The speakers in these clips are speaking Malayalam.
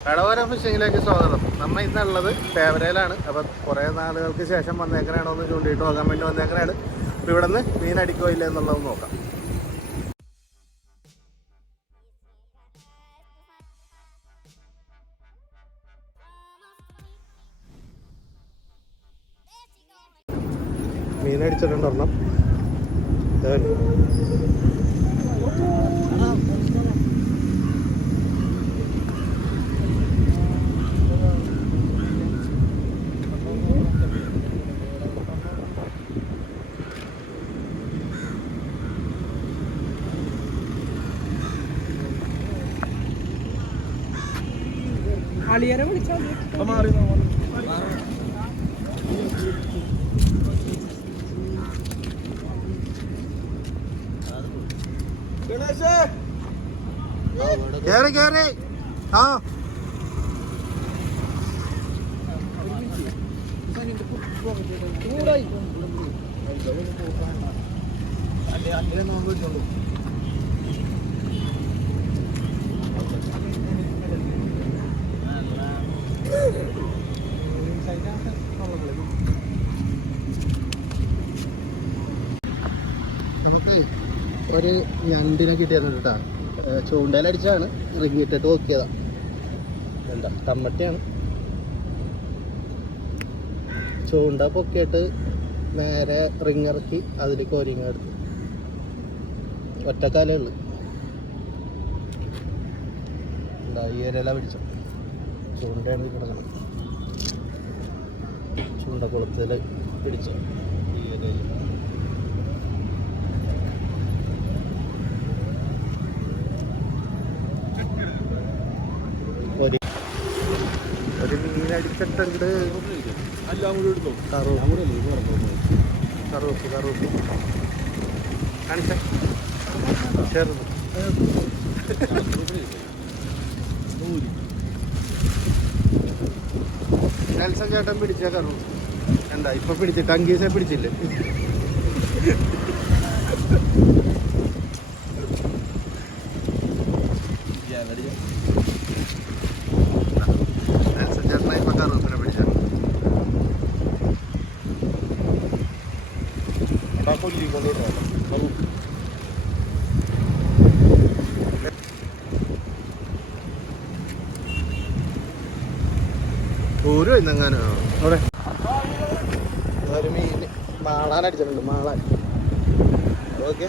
കടവര ഫിഷിങ്ങിലേക്ക് സ്വാഗതം നമ്മൾ ഇന്നുള്ളത് പേവരയിലാണ്. അപ്പം കുറേ നാളുകൾക്ക് ശേഷം വന്നേക്കനാണോ എന്ന് ചൂണ്ടിയിട്ട് നോക്കാൻ വേണ്ടി വന്നേക്കനാണ് അപ്പോൾ ഇവിടെ നിന്ന് മീൻ അടിക്കോ ഇല്ല എന്നുള്ളത് നോക്കാം. മീൻ അടിച്ചിട്ടുണ്ട് ദേ വിളിച്ചാൽ മാറി കേറി കേറി. ആ. നമുക്ക് ഒരു ഞണ്ടിനെ കിട്ടിയത് കേട്ടാ. ചൂണ്ടയിലടിച്ചാണ് റിങ്ങിട്ടിട്ട് നോക്കിയതാ. എന്താ തമ്മട്ടിയാണ് ചൂണ്ട പൊക്കിയിട്ട് നേരെ റിങ്ങിറക്കി അതിൽ കോരിങ്ങ എടുത്തു. ഒറ്റക്കാലേ ഉള്ളു. എന്താ ഈ ഇരല പിടിച്ചു ചൂണ്ടയാണ് കിടക്കുന്നത് ചൂണ്ട കൊളുത്തിൽ പിടിച്ചു ഈ ഇരയിൽ ഒരു കറുപ്പ് കറുപ്പ് കറുപ്പ്. കാണിച്ച. ചേട്ടൻ പിടിച്ച കറുപ്പ് എന്താ ഇപ്പൊ പിടിച്ച് ടങ്കീസെ പിടിച്ചില്ലേ നെൽസൺ ചേട്ടനെ ഇപ്പൊ കറുപ്പിനെ പിടിച്ച ഊരു എന്നെങ്ങാനോ അവിടെ. ഒരു മീൻ മാളാൻ അടിച്ചിട്ടുണ്ട് മാളാൻ. ഓക്കെ.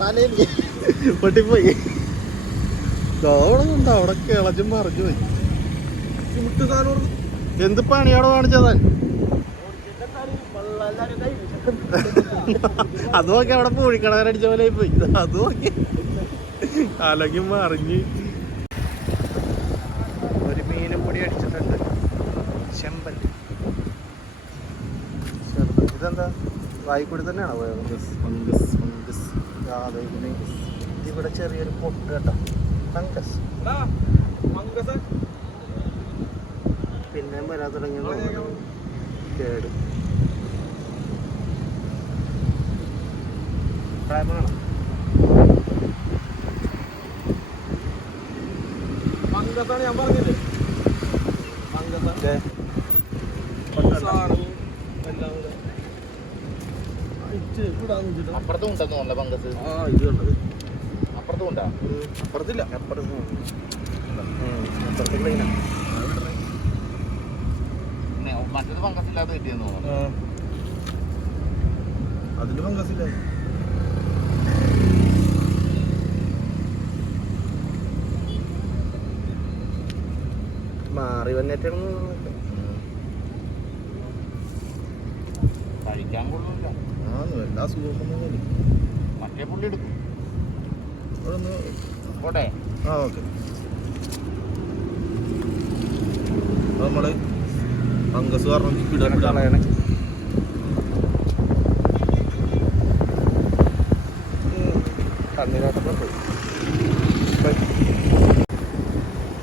തലയിൽ പൊട്ടിപ്പോയി. അവിടെ ഉണ്ട് അവിടെ കിളച്ചും മറിഞ്ഞു പോയി. എന്ത് പണിയോടെ കാണിച്ചതാ? അത് നോക്കി അവിടെ പൂഴിക്കണകരടിച്ച പോലെ പോയി അത് നോക്കി അലകി മറിഞ്ഞ്. ഒരു മീനും കൂടി അടിച്ചിട്ടുണ്ട്. ചെമ്പൽ ഇതെന്താ? വായിക്കൂടി തന്നെയാണോ പോയത്? ഇവിടെ ചെറിയൊരു പൊട്ട് കേട്ടോ. ഫംഗസ് പിന്നെയും വരാൻ തുടങ്ങിയത്. കേട്. പ്രായമാണ് മംഗസാണ് ഞാൻ പറഞ്ഞില്ലേ? മംഗസ ദേ, സാറും എല്ലാം കൂടെ. അയച്ച് വിടാന്ന് വെച്ചിട്ടാ. അപ്പുറത്തും ഉണ്ടെന്ന് തോന്നുന്നില്ല ആ ഇത് കണ്ടത് അപ്പുറത്തും ഉണ്ടാ? അപ്പുറത്തില്ല. അപ്പുറത്തും കിട്ടിയെന്ന് തോന്നുന്നു. അതിൽ മംഗസില്ല മാറി വന്നിട്ടാണ് കഴിക്കാൻ കൊള്ളില്ല. എല്ലാ സുഖമൊന്നും മറ്റേ പുള്ളി എടുക്കും. പോട്ടെ. ആ ഓക്കെ. നമ്മൾ ഫംഗസ് ഇടാൻ കളയണേ. കണ്ണിനോട്ടൊക്കെ പോയി.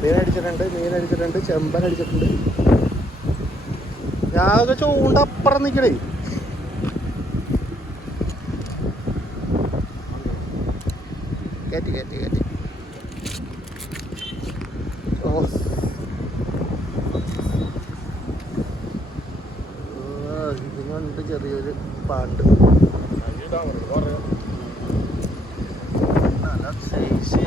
ചെമ്മീനടിച്ചിട്ടുണ്ട് മീനടിച്ചിട്ടുണ്ട് ചെമ്പനടിച്ചിട്ടുണ്ട് ഞാനൊക്കെ ചൂണ്ട അപ്പുറം നിൽക്കണേ കയറ്റി കയറ്റി കയറ്റി ഓ. ഇതിനുണ്ട് ചെറിയൊരു പാണ്ട്. നല്ല സൈസ്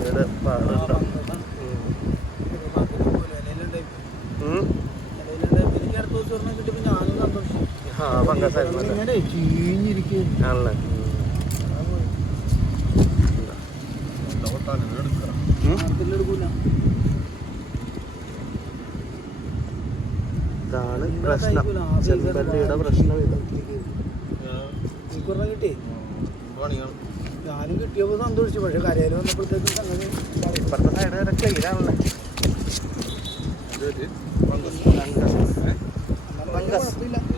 ഇവിടെ പാടുണ്ടോ. ആ പങ്കസായിരുന്നു ആണല്ലേ? ഇതാണ് പ്രശ്നം. ചെമ്പല്ലിയുടെ പ്രശ്നം ഇത്. കിട്ടി പണിയാണ് ഞാനും കിട്ടിയപ്പോൾ സന്തോഷിച്ചു. പക്ഷെ കരയിൽ വന്നപ്പോഴത്തേക്കും സംഗതി ഇപ്പുറത്തെ സൈഡ് വരെ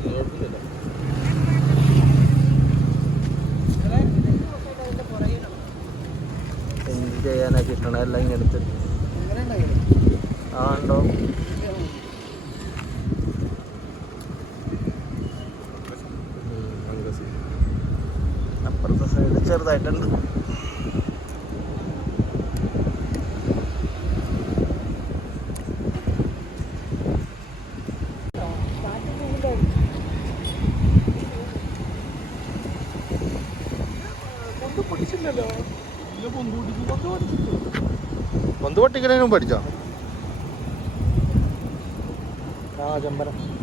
കുഴപ്പമില്ലല്ലോ എന്ത് ചെയ്യാനാ കിട്ടണ എല്ലാം ഇങ്ങനത്തെ എങ്ങനെ ഉണ്ടായിരുന്നു ആ ഉണ്ടോ ഫംഗസ് അപ്പുറത്തെ സൈഡ് ചെറുതായിട്ടുണ്ട്. പന്ത് പഠിച്ചോ? ആ ചെമ്പരം.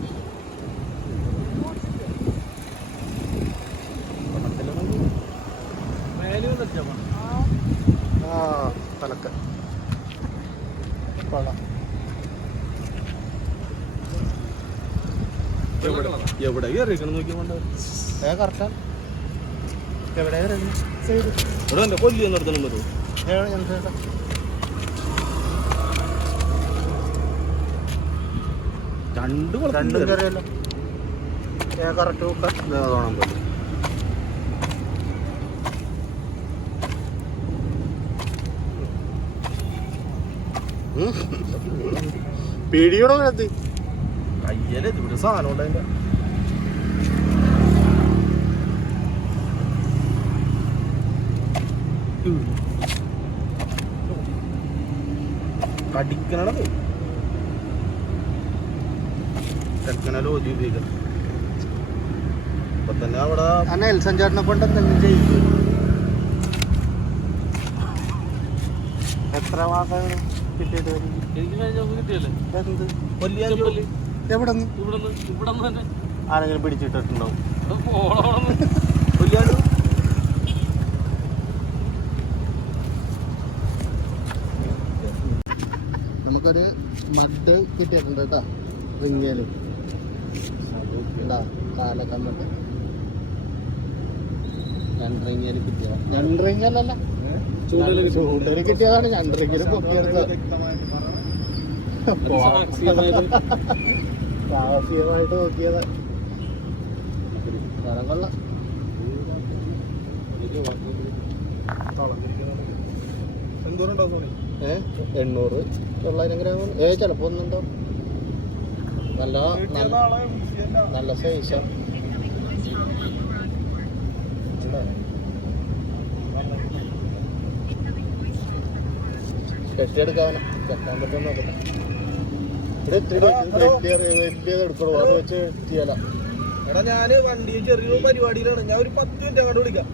ആ കൊള്ളാം. എവിടെ? നോക്കി എവിടെ ഇവിടെ കൊല്ലി നിർത്തണം രണ്ട് കറക്റ്റ് നോക്കാം കാണാൻ പറ്റും പേടിയോടോ അതിനകത്ത്? അയ്യല്ലേ ഇവിടെ സാധനം ഉണ്ട് അതിന്റെ. കടിക്കണത്. ചെക്കനല്ലോ ഓതി ഉപയോഗിക്കണം ഇപ്പൊ തന്നെ അവിടെ ആ നെൽസൺ കൊണ്ട് എന്തെങ്കിലും ചെയ്യും. എത്ര മാസം എവിടെ ആരെങ്കിലും പിടിച്ചിട്ടിട്ടുണ്ടാവും. നമുക്കൊരു മഡ് കിട്ടിയിട്ടുണ്ട് കേട്ടോ റിങ്ങലും. കാലൊക്കെ വന്നിട്ട്. രണ്ടറിങ്ങൽ കിട്ടിയ രണ്ടറിങ്ങലല്ല ചൂണ്ടൽ കിട്ടിയതാണ്. പൊക്കിയെടുത്തത് സാഹസികമായിട്ട് നോക്കിയത് കൊള്ളാം ഏ? എണ്ണൂറ്. തൊള്ളായിരം ഗ്രാം. ഏ ചിലപ്പോ ഒന്നുണ്ടോ നല്ല നല്ല നാളെ നോക്കട്ടെ. ഇവിടെ ഇത്തിരി വലിയ വലിയത് എടുക്കണോ? അത് വെച്ച് ചെയ്യാല എടാ ഞാൻ വണ്ടി ചെറിയ പരിപാടിയിലാണ്. ഞാൻ ഒരു പത്ത് മിനിറ്റ് അങ്ങോട്ട് വിളിക്കാം.